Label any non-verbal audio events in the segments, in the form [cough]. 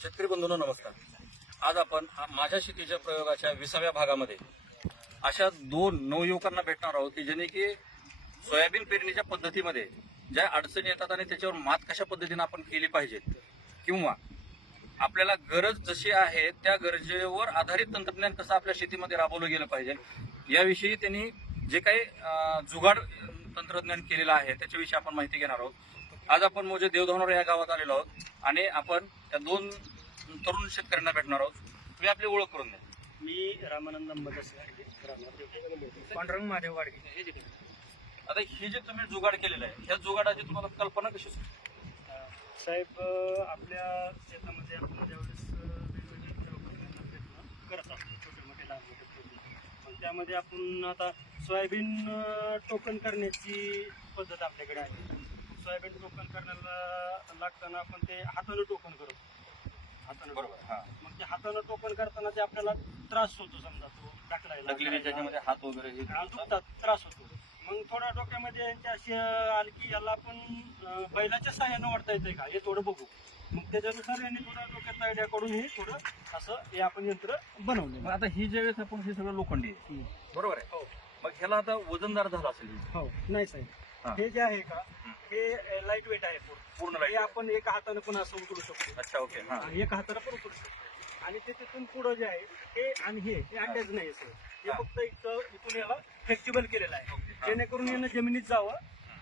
शेतकरी बंधूंनो नमस्कार. आज आपण माझ्या शेतीच्या प्रयोगाच्या विसाव्या भागामध्ये अशा दोन नवयुवकांना भेटणार आहोत की ज्याने की सोयाबीन पेरणीच्या पद्धतीमध्ये ज्या अडचणी येतात आणि त्याच्यावर मात कशा पद्धतीने आपण केली पाहिजे किंवा आपल्याला गरज जशी आहे त्या गरजेवर आधारित तंत्रज्ञान कसं आपल्या शेतीमध्ये राबवलं गेलं पाहिजे याविषयी त्यांनी जे काही जुगाड तंत्रज्ञान केलेलं आहे त्याच्याविषयी आपण माहिती घेणार आहोत. आज आपण मोजे देवधनोरा या गावात आलेलो आहोत आणि आपण त्या दोन तरुण शेतकऱ्यांना भेटणार आहोत. तुम्ही आपली ओळख करून द्या. मी रामानंद अंबादास पांडुरंग महादेव वाडगे. आता हे जे तुम्ही जुगाड केलेलं आहे ह्या जुगाडाची तुम्हाला कल्पना कशी सुचली? साहेब आपल्या शेतामध्ये आपण ज्यावेळेस वेगवेगळे प्रयोग करण्याचा प्रयत्न करत असतो छोटे मोठे लहान मोठे प्रयोग पण त्यामध्ये आपण आता सोयाबीन टोकन करण्याची पद्धत आपल्याकडे आहे. सोयाबीन टोकन करण्याला लागताना आपण ते हातानं टोकन करतो. हातानं बरोबर हा. मग ते हातानं टोकन करताना ते आपल्याला त्रास होतो समजा तो ढकलायला. त्याच्यामध्ये हात वगैरे हे हा, दुखतात त्रास होतो. मग थोडा डोक्यामध्ये यांच्या अशी आली की याला आपण अं, बैलाच्या सहाय्यानं वाढता येते का? हे थोडं बघू. मग त्याच्यानुसार यांनी थोडं डोक्यात आयडिया करून हे थोडं असं हे आपण यंत्र बनवले मग आता ही ज्या वेळेस आपण हे सगळं लोखंडी आहे. बरोबर आहे? हो. मग ह्याला आता वजनदार झालं असेल हे. नाही. साहेब. हे. जे आहे का हे लाइट वेट आहे पूर्ण. पूर्ण हे लाइट आपण एका हाताने पण असं उचलू शकतो. अच्छा ओके हा. आणि एका हाताने पण उचलू शकतो. आणि ते तिथून पुढं जे आहे हे आणि हे हे अंड्याच नाही सर हे हा. फक्त इथं इथून याला फ्लेक्झिबल केलेलं आहे. हा. जेणेकरून यानं जमिनीत जावं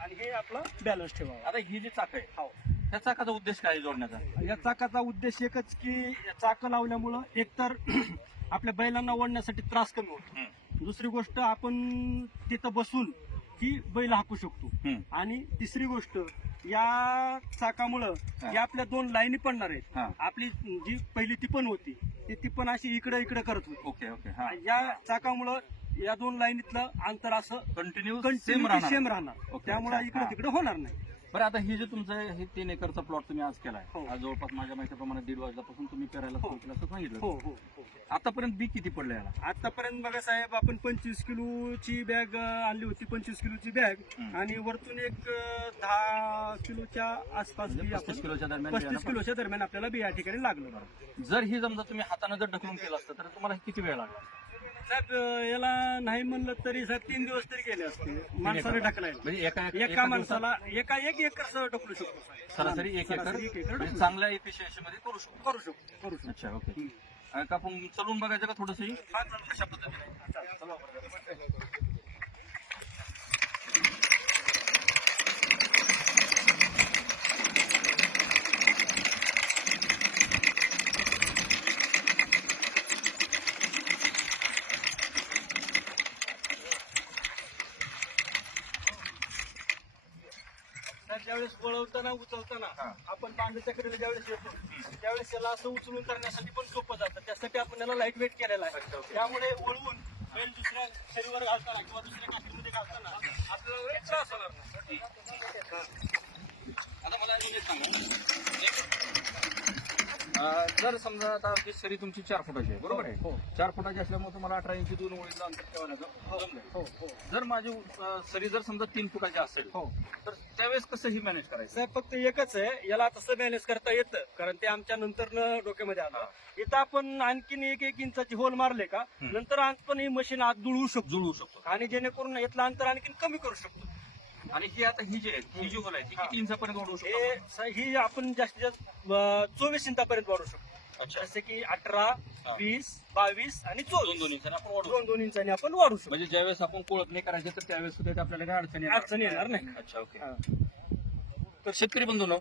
आणि हे आपला बॅलन्स ठेवावा. आता ही जी चाक आहे हो. त्या चाकाचा उद्देश काय आहे जोडण्याचा? या चाकाचा उद्देश एकच की या चाकं लावल्यामुळं एकतर [clears throat] आपल्या बैलांना ओढण्यासाठी त्रास कमी होतो. हम्म. दुसरी गोष्ट आपण तिथं बसून ही बैल हाकू शकतो हम्म. आणि तिसरी गोष्ट या चाकामुळं. या आपल्या दोन लाईनी पडणार आहेत हा आपली जी पहिली टिपण होती ती टिपण अशी इकडे इकडे करत होती ओके ओके हा या चाकामुळं या दोन लाईनीतलं अंतर असं कंटिन्यू सेम राहणार सेम राहणार ओके, त्यामुळे अच्छा. इकडे हा. तिकडे होणार नाही बरं आता हे जे तुमचं हे तीन एकरचा प्लॉट तुम्ही आज केलाय हो. आज जवळपास माझ्या माहितीप्रमाणे दीड वाजल्यापासून तुम्ही पेरायला हो. सुरू केलं असं सांगितलं हो हो हो आतापर्यंत बी किती पडलं याला आतापर्यंत बघा साहेब आपण पंचवीस किलोची बॅग आणली होती पंचवीस किलोची बॅग हम्म. आणि वरतून एक अं, दहा किलोच्या आसपास म्हणजे बी पस्तीस आपण- किलोच्या दरम्यान पस्तीस बियाणं किलोच्या दरम्यान आपल्याला बी या ठिकाणी लागलं पडलं. जर ही समजा तुम्ही हाताने जर ढकलून केलं असतं तर तुम्हाला किती वेळ लागला साहेब याला नाही म्हणलं तरी साहेब तीन दिवस तरी गेले असते. माणसाने ढकलायला. म्हणजे एका माणसाला एका एक एकर सह ढकलू शकतो. साहेब. सरासरी एक एकर? सरासरी एक एकर म्हणजे ढकलू चांगल्या इफिशियन्सी मध्ये करू शकतो. करू शकतो करू शकतो. अच्छा ओके. का आपण चलून बघायचं का थोडस हा, चालेल. कशा पद्धतीने? चालेल, ज्यावेळेस वळवताना उचलताना. आपण बांधाच्या कडेला ज्यावेळेस येतो त्यावेळेस याला असं उचलून करण्यासाठी पण सोपं जातं त्यासाठी आपण याला लाइट वेट केलेला आहे. त्यामुळे वळवून बैल दुसऱ्या शरीरावर घालताना किंवा दुसऱ्या काठीमध्ये घालताना आपल्याला वेळ त्रास होणार नाही आता मला सांगा जर समजा आता आपली सरी तुमची चार फुटाची आहे बरोबर आहे? हो. चार फुटाची असल्यामुळे तुम्हाला अठरा इंची दोन ओळीचं अंतर ठेवायचं जमलंय. हो हो. जर माझी अं, सरी जर समजा तीन फुटाची असेल हो. तर त्यावेळेस कसं ही मॅनेज करायचं? साहेब फक्त एकच आहे याला तसं मॅनेज करता येतं कारण ते आमच्या नंतर डोक्यामध्ये आलं. इथं आपण आणखीन एक एक इंचाची होल मारले का हम्म. नंतर आपण ही मशीन आत जुळवू शकतो. जुळवू शकतो. आणि जेणेकरून यातलं अंतर आणखीन कमी करू शकतो. आणि ही आता ही जी आहे ही जी होल आहे ती हा. किती इंचापर्यंत वाढवू शकतो हे स- ही आपण जास्तीत जास्त अं, चोवीस इंचापर्यंत वाढू शकतो. अच्छा. जसे की अठरा हा. वीस बावीस आणि दोन चोवीस. दोन इंचाने आपण वाढवू दोन दोन इंचाने आपण वाढू शकतो. म्हणजे ज्यावेळेस आपण कोळपणी करायची तर त्यावेळेस सुद्धा ते आपल्याला काही अडचणी अडचण येणार नाही. अच्छा ओके हा. तर शेतकरी बंधूंनो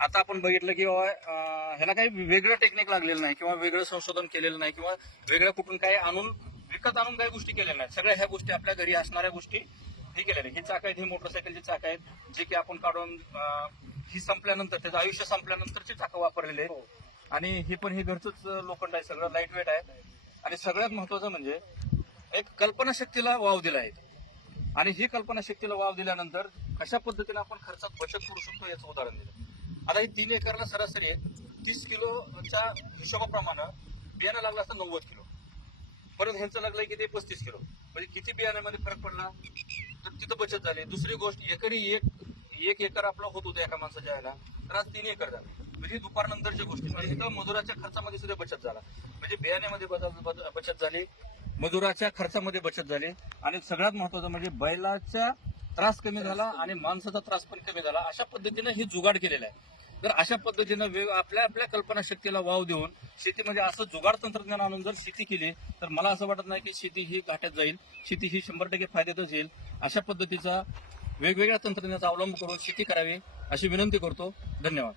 आता आपण बघितलं की बाबा अं, ह्याला काही वेगळं टेक्निक लागलेलं नाही किंवा वेगळं संशोधन केलेलं नाही किंवा वेगळ्या कुठून काही आणून विकत आणून काही गोष्टी केलेल्या नाहीत. सगळ्या ह्या गोष्टी आपल्या घरी असणाऱ्या गोष्टी हे केलेल्या आहेत. ही चाक आहेत ही मोटरसायकलची चाक आहेत. जे की आपण काढून ही संपल्यानंतर त्याचं आयुष्य संपल्यानंतरची चाकं वापरलेली आहेत. आणि हे पण हे घरचंच लोखंड आहे सगळं लाइट वेट आहे. आणि सगळ्यात महत्वाचं म्हणजे एक कल्पनाशक्तीला वाव दिला आहे आणि ही कल्पनाशक्तीला वाव दिल्यानंतर कशा पद्धतीने आपण खर्चात बचत करू शकतो याचं उदाहरण दिलं. आता ही तीन एकरला सरासरी तीस किलोच्या हिशोबाप्रमाणे बियाणं लागलं असतं नव्वद किलो. परत ह्यांचं लागलं की ते पस्तीस किलो. म्हणजे किती बियाण्यामध्ये फरक पडला? तर तिथं बचत झाली. दुसरी गोष्ट एकरी एक एक एकर आपला होत होता एका माणसाच्या यायला तर आज तीन एकर झाला. म्हणजे दुपारनंतरच्या गोष्टी. म्हणजे इथं मजुराच्या खर्चामध्ये सुद्धा बचत झाला. म्हणजे बियाण्यामध्ये बदल- बचत झाली. मजुराच्या खर्चामध्ये बचत झाली. आणि सगळ्यात महत्वाचं म्हणजे बैलाचा त्रास कमी झाला आणि माणसाचा त्रास पण कमी झाला. अशा पद्धतीने हे जुगाड केलेलं आहे. तर अशा पद्धतीनं वेग आपल्या आपल्या कल्पनाशक्तीला वाव देऊन शेतीमध्ये म्हणजे असं जुगाड तंत्रज्ञान आणून जर शेती केली तर मला असं वाटत नाही की शेती ही घाट्यात जाईल. शेती ही शंभर टक्के फायद्यातच येईल. अशा पद्धतीचा वेगवेगळ्या तंत्रज्ञानाचा अवलंब करून शेती करावी अशी विनंती करतो. धन्यवाद.